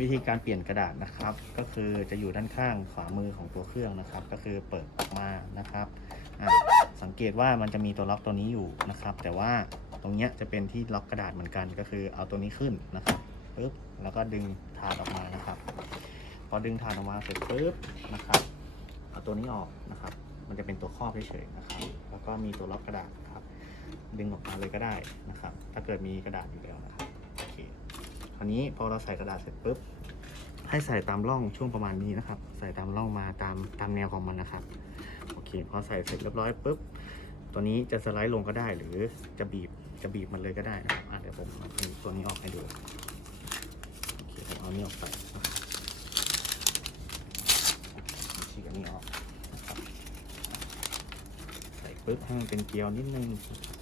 วิธีการเปลี่ยนกระดาษนะครับ ก็คือจะอยู่ด้านข้างขวามือของตัวเครื่องนะครับ ก็คือเปิดออกมานะครับสังเกตว่ามันจะมีตัวล็อกตัวนี้อยู่นะครับ แต่ว่าตรงเนี้ยจะเป็นที่ล็อกกระดาษเหมือนกัน ก็คือเอาตัวนี้ขึ้นนะครับปึ๊บแล้วก็ดึงถาดออกมานะครับ พอดึงถาดออกมาเสร็จปึ๊บนะครับเอาตัวนี้ออกนะครับ มันจะเป็นตัวครอบเฉยๆนะครับ แล้วก็มีตัวล็อกกระดาษครับ ดึงออกมาเลยก็ได้นะครับ ถ้าเกิดมีกระดาษอยู่แล้วนะครับ คราวนี้พอเราใส่กระดาษเสร็จปุ๊บให้ใส่ตามร่องช่วงประมาณนี้นะครับ ใส่ตามร่องมาตามตามแนวของมันนะครับโอเคพอใส่เสร็จเรียบร้อยปุ๊บตัวนี้จะสไลด์ลงก็ได้ หรือจะบีบจะบีบมันเลยก็ได้นะครับเดี๋ยวผมเอาตัวนี้ออกให้ดูโอเคผมเอานี้ออกไปฉีกอันนี้ออกใส่ปุ๊บให้มันเป็นเกลียวนิดนึง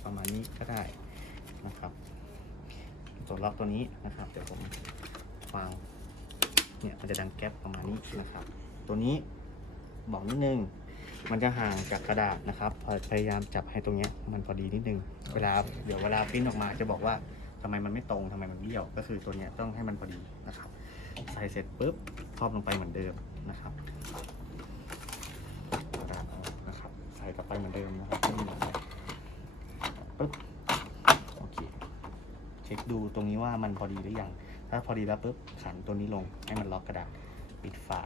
ประมาณนี้ก็ได้นะครับ ตัวล็อกตัวนี้นะครับเดี๋ยวผมวางเนี่ยมันจะดังแก๊ปประมาณนี้นะครับ ตัวนี้บอกนิดนึง มันจะห่างจากกระดาษนะครับพยายามจับให้ตรงเนี้ยมันพอดีนิดนึง เวลาเดี๋ยวเวลาปริ้นออกมาจะบอกว่าทำไมมันไม่ตรงทำไมมันเบี้ยว ก็คือตัวเนี้ยต้องให้มันพอดีนะครับ ใส่เสร็จปุ๊บครอบลงไปเหมือนเดิมนะครับกระดาษนะครับ ใส่กลับไปเหมือนเดิมนะครับไม่มีอะไรปึ๊บโอเค เช็คดูตรงนี้ว่ามันพอดีหรือยัง ถ้าพอดีแล้วปุ๊บขันตัวนี้ลงให้มันล็อกกระดาษปิดฝา